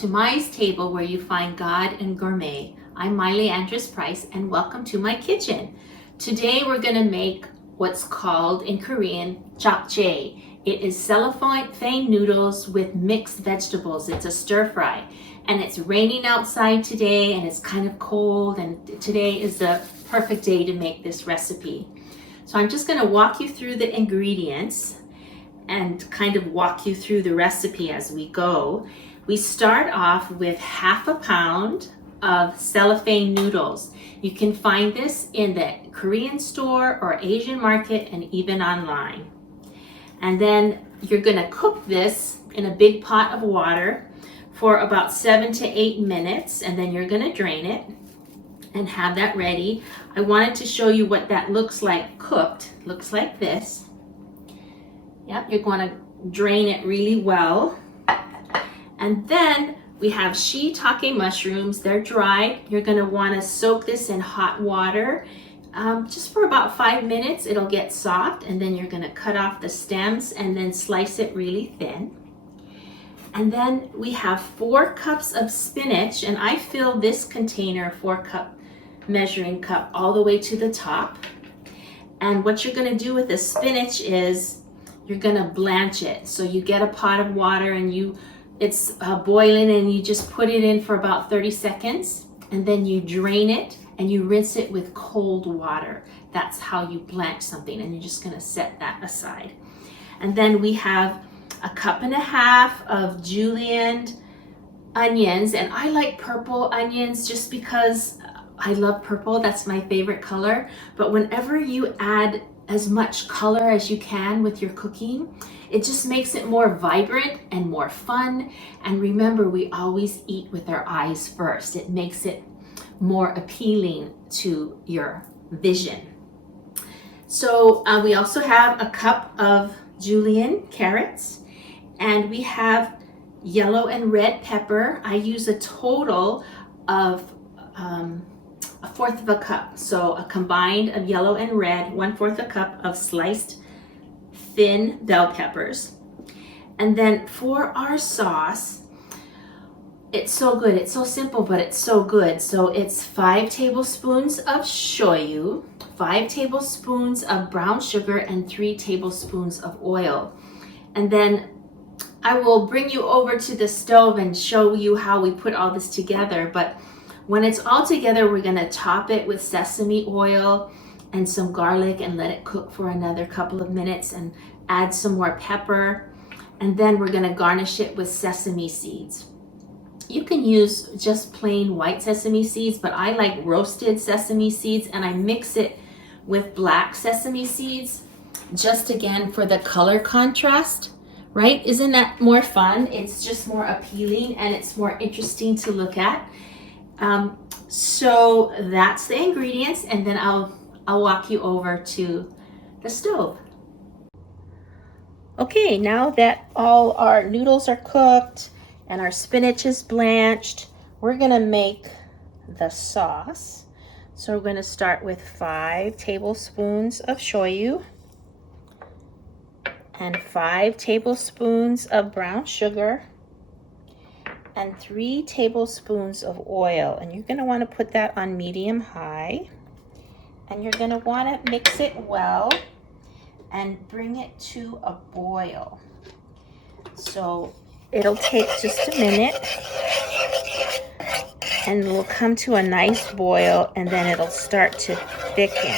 to Maya's Table, where you find God and gourmet. I'm Miley Andrus-Price, and welcome to my kitchen. Today we're going to make what's called in Korean Japchae. It is cellophane noodles with mixed vegetables. It's a stir fry, and it's raining outside today, and it's kind of cold, and today is the perfect day to make this recipe. So I'm just going to walk you through the ingredients and kind of walk you through the recipe as we go. We start off with 1/2 pound of cellophane noodles. You can find this in the Korean store or Asian market and even online. And then you're gonna cook this in a big pot of water for about 7 to 8 minutes, and then you're gonna drain it and have that ready. I wanted to show you what that looks like cooked. Looks like this. Yep, you're going to drain it really well. And then we have shiitake mushrooms. They're dried. You're going to want to soak this in hot water just for about 5 minutes. It'll get soft, and then you're going to cut off the stems and then slice it really thin. And then we have 4 cups of spinach, and I fill this container, 4-cup measuring cup, all the way to the top. And what you're going to do with the spinach is you're gonna blanch it. So you get a pot of water and it's boiling, and you just put it in for about 30 seconds, and then you drain it and you rinse it with cold water. That's how you blanch something, and you're just gonna set that aside. And then we have 1.5 cups of julienne onions, and I like purple onions just because I love purple. That's my favorite color. But whenever you add as much color as you can with your cooking, it just makes it more vibrant and more fun. And remember, we always eat with our eyes first. It makes it more appealing to your vision. So we also have 1 cup of julienne carrots, and we have yellow and red pepper. I use a total of 1/4 cup, so a combined of yellow and red, 1/4 cup of sliced thin bell peppers. And then for our sauce, it's so good. It's so simple, but it's so good. So it's 5 tablespoons of shoyu, 5 tablespoons of brown sugar, and 3 tablespoons of oil. And then I will bring you over to the stove and show you how we put all this together. But when it's all together, we're gonna top it with sesame oil and some garlic and let it cook for another couple of minutes, and add some more pepper. And then we're gonna garnish it with sesame seeds. You can use just plain white sesame seeds, but I like roasted sesame seeds, and I mix it with black sesame seeds, just again for the color contrast, right? Isn't that more fun? It's just more appealing, and it's more interesting to look at. So that's the ingredients, and then I'll walk you over to the stove. Okay, now that all our noodles are cooked and our spinach is blanched, we're gonna make the sauce. So we're gonna start with 5 tablespoons of shoyu and 5 tablespoons of brown sugar and 3 tablespoons of oil. And you're gonna wanna put that on medium-high. And you're gonna wanna mix it well and bring it to a boil. So it'll take just a minute, and it'll come to a nice boil, and then it'll start to thicken.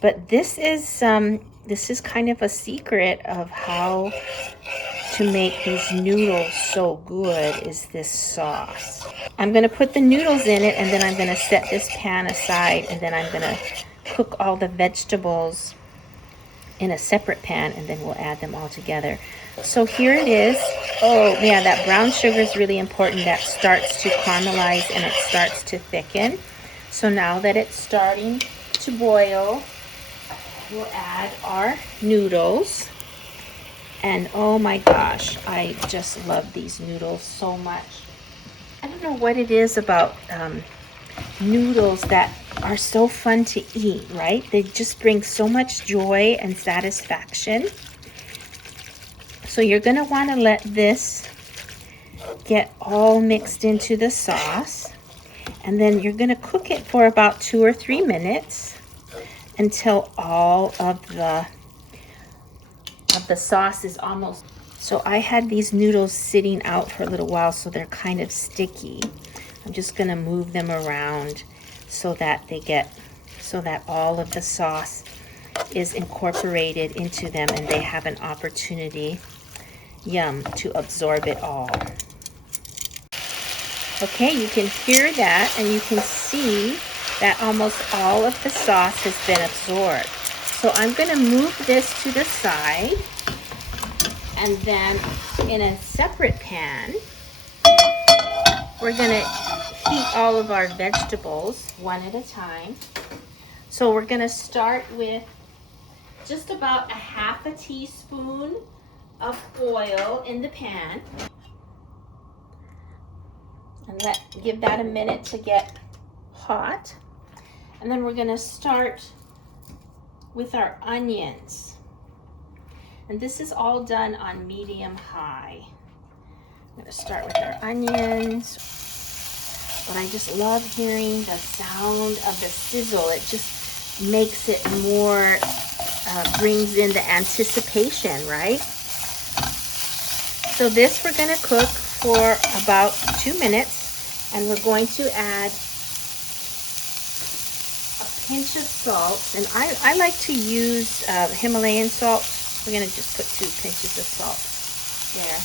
But this is kind of a secret of how to make these noodles so good, is this sauce. I'm gonna put the noodles in it, and then I'm gonna set this pan aside, and then I'm gonna cook all the vegetables in a separate pan, and then we'll add them all together. So here it is. Oh yeah, that brown sugar is really important. That starts to caramelize and it starts to thicken. So now that it's starting to boil, we'll add our noodles. And oh my gosh, I just love these noodles so much. I don't know what it is about noodles that are so fun to eat, right? They just bring so much joy and satisfaction. So you're gonna wanna let this get all mixed into the sauce. And then you're going to cook it for about 2 or 3 minutes until all of the sauce is almost. So I had these noodles sitting out for a little while, so they're kind of sticky. I'm just going to move them around so that all of the sauce is incorporated into them and they have an opportunity, to absorb it all. Okay, you can hear that and you can see that almost all of the sauce has been absorbed. So I'm going to move this to the side, and then in a separate pan, we're going to heat all of our vegetables one at a time. So we're going to start with just about a half a teaspoon of oil in the pan. And give that a minute to get hot. And then we're going to start with our onions. And this is all done on medium-high. I'm going to start with our onions. But I just love hearing the sound of the sizzle. It just makes it more, brings in the anticipation, right? So this we're going to cook for about 2 minutes, and we're going to add a pinch of salt. And I like to use Himalayan salt. We're going to just put 2 pinches of salt there.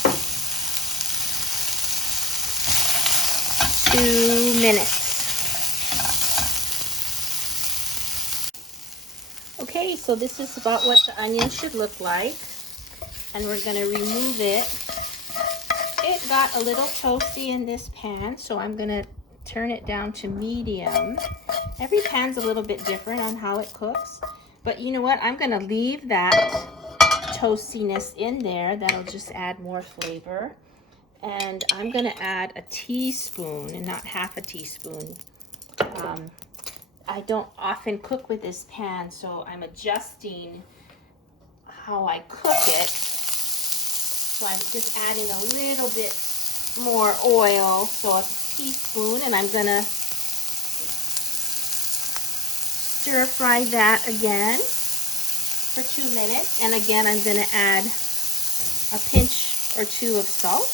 2 minutes. Okay, so this is about what the onion should look like. And we're going to remove it. It got a little toasty in this pan, so I'm going to turn it down to medium. Every pan's a little bit different on how it cooks. But you know what? I'm going to leave that toastiness in there. That'll just add more flavor. And I'm going to add a teaspoon and not half a teaspoon. I don't often cook with this pan, so I'm adjusting how I cook it. So I'm just adding a little bit more oil, so a teaspoon, and I'm going to stir fry that again for 2 minutes. And again, I'm going to add a pinch or 2 of salt.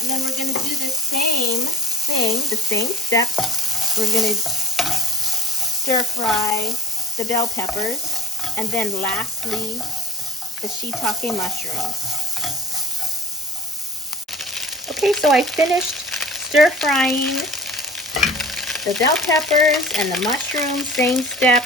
And then we're going to do the same thing, the same steps. We're going to stir fry the bell peppers, and then lastly, the shiitake mushrooms. Okay, so I finished stir frying the bell peppers and the mushrooms, same step.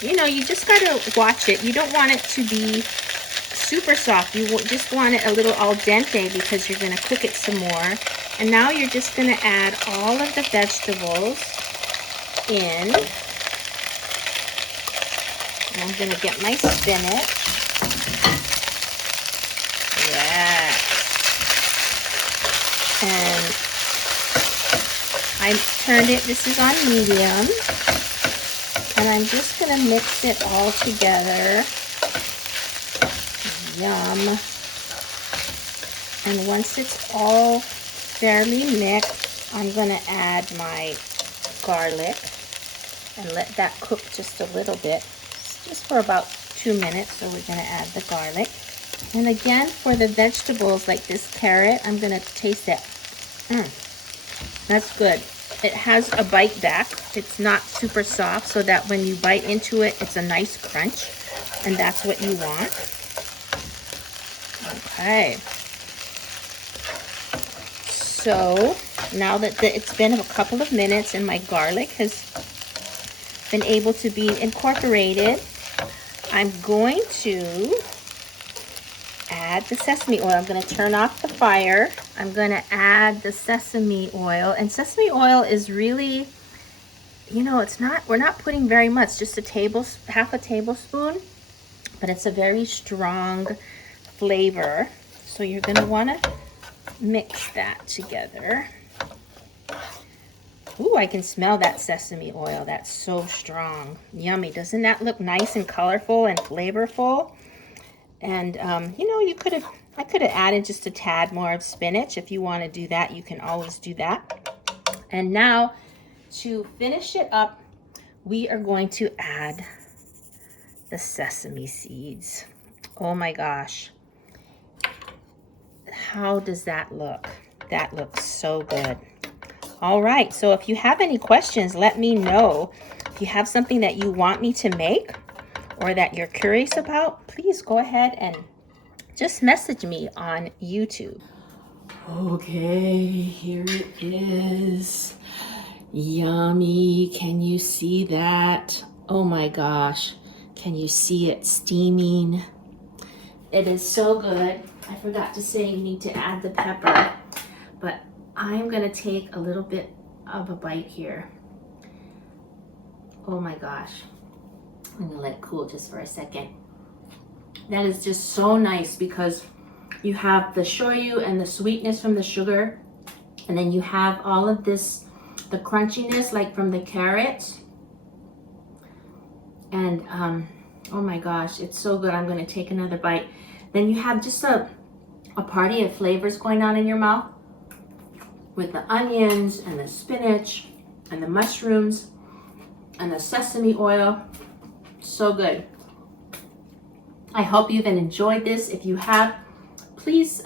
You know, you just got to watch it. You don't want it to be super soft. You just want it a little al dente because you're going to cook it some more. And now you're just going to add all of the vegetables in. And I'm going to get my spinach. Yes. And I turned it, this is on medium. And I'm just going to mix it all together. Yum. And once it's all fairly mixed, I'm going to add my garlic and let that cook just a little bit, just for about 2 minutes. So we're going to add the garlic. And again, for the vegetables like this carrot, I'm going to taste it. That's good. It has a bite back. It's not super soft, so that when you bite into it, it's a nice crunch. And that's what you want. Okay. So now that it's been a couple of minutes and my garlic has been able to be incorporated, I'm going to add the sesame oil. I'm going to turn off the fire. I'm going to add the sesame oil. And sesame oil is really, you know, we're not putting very much, just half a tablespoon, but it's a very strong flavor. So you're going to want to mix that together. Ooh, I can smell that sesame oil. That's so strong. Yummy. Doesn't that look nice and colorful and flavorful? And, you know, you could have I could have added just a tad more of spinach. If you want to do that, you can always do that. And now to finish it up, we are going to add the sesame seeds. Oh my gosh. How does that look? That looks so good. All right, so if you have any questions, let me know. If you have something that you want me to make or that you're curious about, please go ahead and just message me on YouTube. Okay, here it is. Yummy. Can you see that? Oh my gosh. Can you see it steaming? It is so good. I forgot to say you need to add the pepper, but I'm gonna take a little bit of a bite here. Oh my gosh. I'm gonna let it cool just for a second. That is just so nice because you have the shoyu and the sweetness from the sugar, and then you have all of this, the crunchiness like from the carrots. And oh my gosh, it's so good. I'm gonna take another bite. Then you have just a party of flavors going on in your mouth with the onions and the spinach and the mushrooms and the sesame oil. So good. I hope you've enjoyed this. If you have, please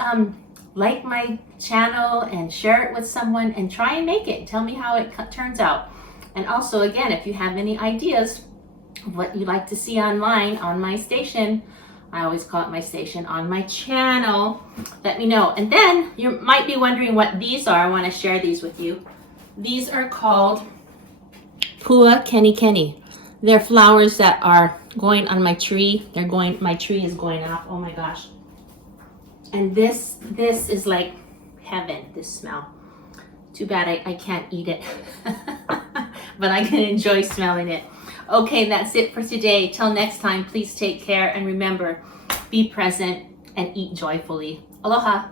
like my channel and share it with someone and try and make it. Tell me how it turns out. And also, again, if you have any ideas of what you'd like to see online on my station, I always call it my station, on my channel, let me know. And then you might be wondering what these are. I want to share these with you. These are called Pua Kenny Kenny. They're flowers that are going on my tree. My tree is going off. Oh my gosh. And this is like heaven, this smell. Too bad I can't eat it, but I can enjoy smelling it. Okay, that's it for today. Till next time, please take care and remember, be present and eat joyfully. Aloha.